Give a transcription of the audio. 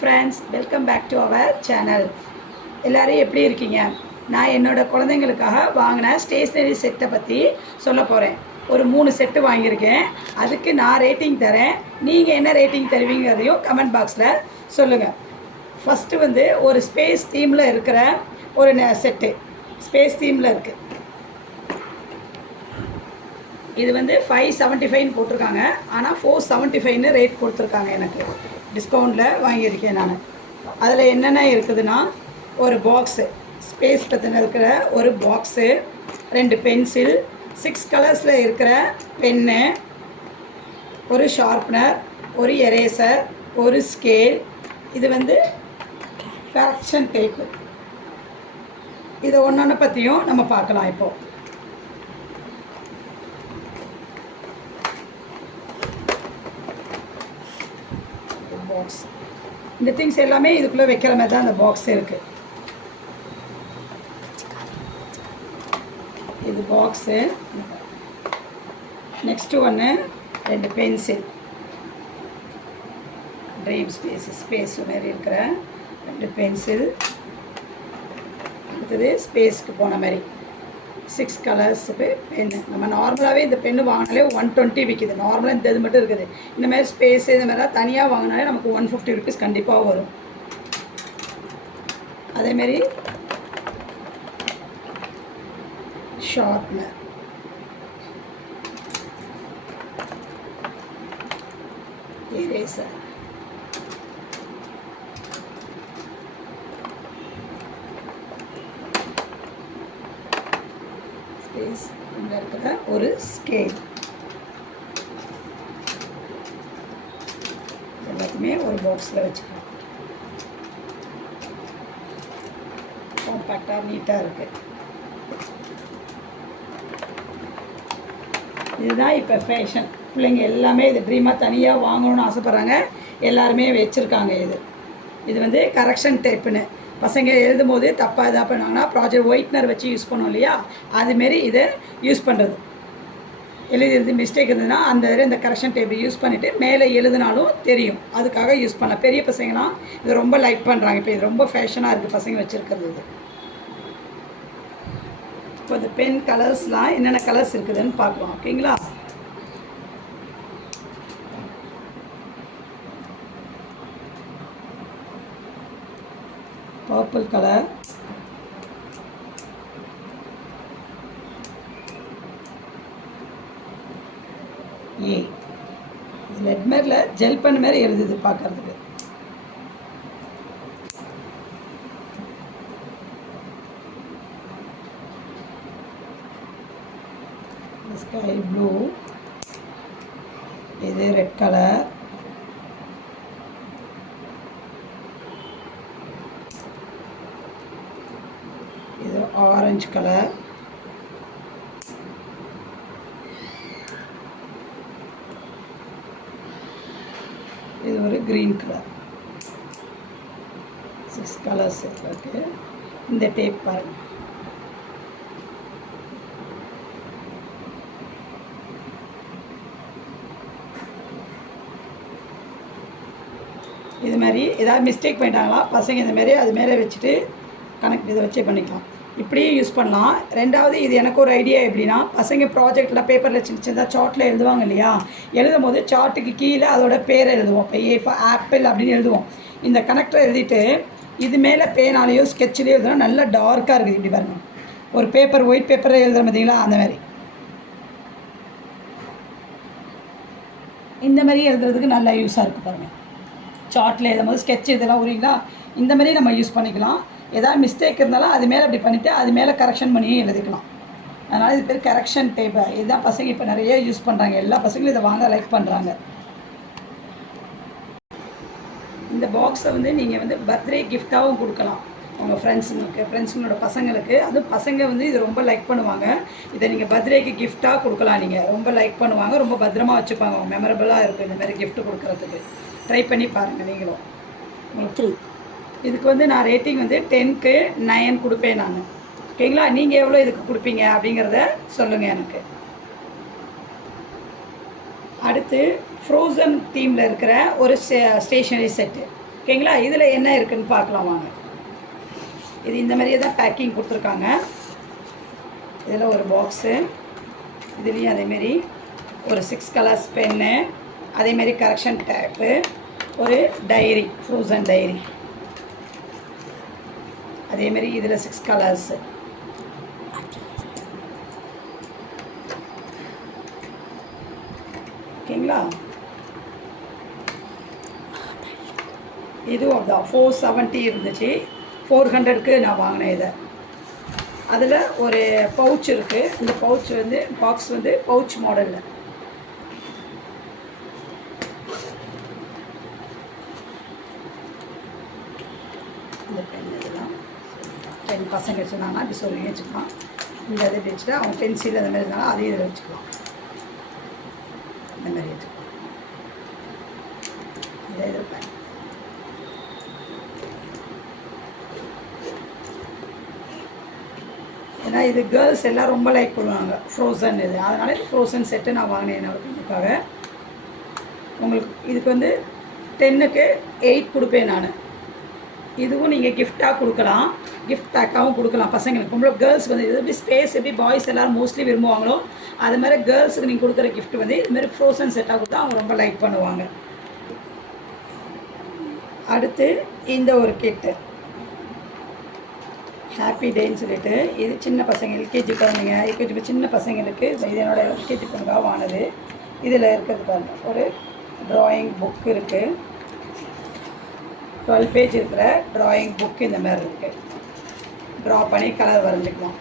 Friends, welcome back to our channel. எல்லோரும் எப்படி இருக்கீங்க? நான் என்னோடய குழந்தைங்களுக்காக வாங்கின ஸ்டேஷ்னரி செட்டை பற்றி சொல்ல போகிறேன். ஒரு 3 செட்டு வாங்கியிருக்கேன். அதுக்கு நான் ரேட்டிங் தரேன். நீங்கள் என்ன ரேட்டிங் தருவீங்கிறதையும் கமெண்ட் பாக்ஸில் சொல்லுங்கள். ஃபஸ்ட்டு வந்து ஒரு ஸ்பேஸ் தீமில் இருக்கிற ஒரு செட்டு. ஸ்பேஸ் தீமில் இருக்குது. இது வந்து 575 போட்டிருக்காங்க. ஆனால் 475 ரேட் கொடுத்துருக்காங்க. எனக்கு டிஸ்கவுண்ட்டில் வாங்கியிருக்கேன் நான். அதில் என்னென்ன இருக்குதுன்னா, ஒரு பாக்ஸு, ஸ்பேஸ் பற்றின இருக்கிற ஒரு பாக்ஸு, 2 பென்சில், 6 கலர்ஸில் இருக்கிற பென்னு, ஒரு ஷார்ப்னர், ஒரு எரேசர், ஒரு ஸ்கேல். இது வந்து கரெக்ஷன் டேப்பு. இதை ஒன்றொன்று பற்றியும் நம்ம பார்க்கலாம். இப்போது பாக்ஸ், இந்த திங்ஸ் எல்லாமே இதுக்குள்ளே வைக்கிற மாதிரி தான் அந்த பாக்ஸ் இருக்குது. இது பாக்ஸு. நெக்ஸ்ட்டு ஒன்று 2 பென்சில், ட்ரீம் ஸ்பேஸ் மாதிரி இருக்கிற 2 பென்சில். அடுத்தது ஸ்பேஸ்க்கு போன மாதிரி 6 கலர்ஸ் பென்னு. நம்ம நார்மலாகவே இந்த பென்னு வாங்கினாலே 120 விற்கிது. நார்மலாக இந்த இது மட்டும் இருக்குது. இந்த மாதிரி ஸ்பேஸு இந்த மாதிரிலாம் தனியாக வாங்கினாலே நமக்கு 150 ருபீஸ் கண்டிப்பாக வரும். அதேமாரி ஷார்ப்னர், எரேசர், ஸ்பேஸ் இருக்கிற ஒரு ஸ்கேல். எல்லாத்தையுமே ஒரு பாக்ஸில் வச்சுக்கலாம். காம்பேக்டாக நீட்டாக இருக்குது. இதுதான் இப்போ ஃபேஷன். பிள்ளைங்க எல்லாமே இது ட்ரீமாக தனியாக வாங்கணும்னு ஆசைப்பட்றாங்க. எல்லாருமே வச்சுருக்காங்க. இது வந்து கரெக்ஷன் டேப்புன்னு. பசங்க எழுதும் போது தப்பாக இதாக பண்ணாங்கன்னா ப்ராஜெக்ட் ஒயிட்னர் வச்சு யூஸ் பண்ணோம் இல்லையா, அதுமாரி இதை யூஸ் பண்ணுறது. எழுதி மிஸ்டேக் இருந்ததுன்னா அந்த இந்த கரெக்ஷன் டேப் யூஸ் பண்ணிவிட்டு மேலே எழுதினாலும் தெரியும். அதுக்காக யூஸ் பண்ணலாம். பெரிய பசங்களாம் இது ரொம்ப லைக் பண்ணுறாங்க. இப்போ இது ரொம்ப ஃபேஷனாக இருக்குது பசங்க வச்சுருக்கிறது. இது இப்போ இந்த பென் கலர்ஸ்லாம் என்னென்ன கலர்ஸ் இருக்குதுன்னு பார்க்கலாம். ஓகேங்களா? பர்பிள் கலர், லெட்மரில் ஜெல் பண்ண மாதிரி எழுதுது பார்க்கறதுக்கு. ஸ்கை ப்ளூ, இது ரெட் கலர், இது ஆரஞ்சு கலர், இது ஒரு க்ரீன் கலர். 6 கலர்ஸ் இருக்குது. இந்த டேப் பாருங்கள். இது மாதிரி ஏதாவது மிஸ்டேக் பண்ணிட்டாங்களா பசங்க, இந்த மாதிரி அது மேலே வச்சுட்டு கனெக்ட் இதை வச்சே பண்ணிக்கலாம். இப்படியே யூஸ் பண்ணலாம். ரெண்டாவது, இது எனக்கு ஒரு ஐடியா. எப்படின்னா, பசங்க ப்ராஜெக்டில் பேப்பரில் சின்னதாக சார்ட்டில் எழுதுவாங்க இல்லையா, எழுதும் போது சார்ட்டுக்கு கீழே அதோட பேரை எழுதுவோம். இப்போ ஏ ஃபார் ஆப்பிள் அப்படின்னு எழுதுவோம். இந்த கனெக்டரை எழுதிட்டு இது மேலே பேனாலேயோ ஸ்கெட்சிலையோ எழுதுனா நல்லா டார்க்காக இருக்குது. இப்படி பாருங்கள், ஒரு பேப்பர் ஒயிட் பேப்பரில் எழுதுகிற பார்த்தீங்களா, அந்த மாதிரி இந்த மாதிரி எழுதுறதுக்கு நல்லா யூஸாக இருக்குது பாருங்கள். சார்ட்டில் எழுதும் போது ஸ்கெட்ச் இதெல்லாம் வரீங்களா, இந்த மாதிரி நம்ம யூஸ் பண்ணிக்கலாம். ஏதாவது மிஸ்டேக் இருந்தாலும் அது மேலே அப்படி பண்ணிவிட்டு அது மேலே கரெக்ஷன் பண்ணியே எழுதிக்கலாம். அதனால் இது பேர் கரெக்ஷன் டேப்பு. இதுதான் பசங்க இப்போ நிறைய யூஸ் பண்ணுறாங்க. எல்லா பசங்களும் இதை வாங்க லைக் பண்ணுறாங்க. இந்த பாக்ஸை வந்து நீங்கள் வந்து பர்த்டே கிஃப்டாகவும் கொடுக்கலாம் உங்கள் ஃப்ரெண்ட்ஸுங்களோட பசங்களுக்கு. அதுவும் பசங்க வந்து இது ரொம்ப லைக் பண்ணுவாங்க. இதை நீங்கள் பர்த்டேக்கு கிஃப்டாக கொடுக்கலாம். நீங்கள் ரொம்ப லைக் பண்ணுவாங்க, ரொம்ப பத்திரமா வச்சுப்பாங்க. மெமரபுளாக இருக்கும் இந்த மாதிரி கிஃப்ட் கொடுக்குறதுக்கு. ட்ரை பண்ணி பாருங்கள் நீங்களும். உங்களுக்கு இதுக்கு வந்து நான் ரேட்டிங் வந்து 10க்கு 9 கொடுப்பேன் நான். ஓகேங்களா? நீங்கள் எவ்வளோ இதுக்கு கொடுப்பீங்க அப்படிங்கிறத சொல்லுங்கள் எனக்கு. அடுத்து ஃப்ரோசன் தீமில் இருக்கிற ஒரு ஸ்டேஷ்னரி செட்டு. ஓகேங்களா. இதில் என்ன இருக்குதுன்னு பார்க்கலாம் வாங்க. இது இந்த மாதிரியே தான் பேக்கிங் கொடுத்துருக்காங்க. இதில் ஒரு பாக்ஸு, இதுலேயும் அதேமாரி ஒரு 6 கலர்ஸ் பென்னு, அதேமாரி கரெக்ஷன் டேப்பு, ஒரு டைரி, ஃப்ரோசன் டைரி, அதேமாரி இதில் 6 கலர்ஸு. ஓகேங்களா. இதுவும் அப்படிதான் 470 இருந்துச்சு, 400க்கு நான் வாங்கினேன் இதை. அதில் ஒரு பவுச் இருக்குது. இந்த பவுச் வந்து பாக்ஸ் வந்து பவுச் மாடலில். இந்த பென் இதெல்லாம் பென் பசங்க வச்சுருந்தாங்கன்னா இப்படி சொல்லி வச்சுக்கலாம். இந்த இதை வச்சுட்டு அவங்க பென்சில் அந்த மாதிரி இருந்தாலும் அதையும் இதில் வச்சுக்கலாம். இந்த மாதிரி வச்சுக்கலாம். இதே இது பென். ஏன்னா இது கேர்ள்ஸ் எல்லாம் ரொம்ப லைக் பண்ணுவாங்க ஃப்ரோசன் இது, அதனால் இது ஃப்ரோசன் செட்டு நான் வாங்கினேன் என்னோட பெண்ணுக்காக. உங்களுக்கு இதுக்கு வந்து 10க்கு 8 கொடுப்பேன் நான். இதுவும் நீங்கள் கிஃப்டாக கொடுக்கலாம், கிஃப்ட் பேக்காகவும் கொடுக்கலாம் பசங்களுக்கு. பொம்பளை கேர்ள்ஸ் வந்து இது எப்படி ஸ்பேஸ் எப்படி பாய்ஸ் எல்லோரும் மோஸ்ட்லி விரும்புவாங்களோ அது மாதிரி கேர்ள்ஸுக்கு நீங்கள் கொடுக்குற கிஃப்ட் வந்து இதுமாதிரி ஃப்ரோசன் செட்டாக கொடுத்தா அவங்க ரொம்ப லைக் பண்ணுவாங்க. அடுத்து இந்த ஒரு கிட்டு ஹாப்பி டேன்னு சொல்லிட்டு, இது சின்ன பசங்க எல்கேஜி குழந்தைங்க, எல்கேஜி சின்ன பசங்களுக்கு இது என்னோட எல்கேஜி பொண்ணுக்காக வாங்கினது. இதில் இருக்கிறது பாருங்கள், ஒரு ட்ராயிங் புக் இருக்குது, 12 பேஜ் இருக்கிற ட்ராயிங் புக்கு இந்த மாதிரி இருக்குது. ட்ரா பண்ணி கலர் வரைஞ்சிக்கலாம்.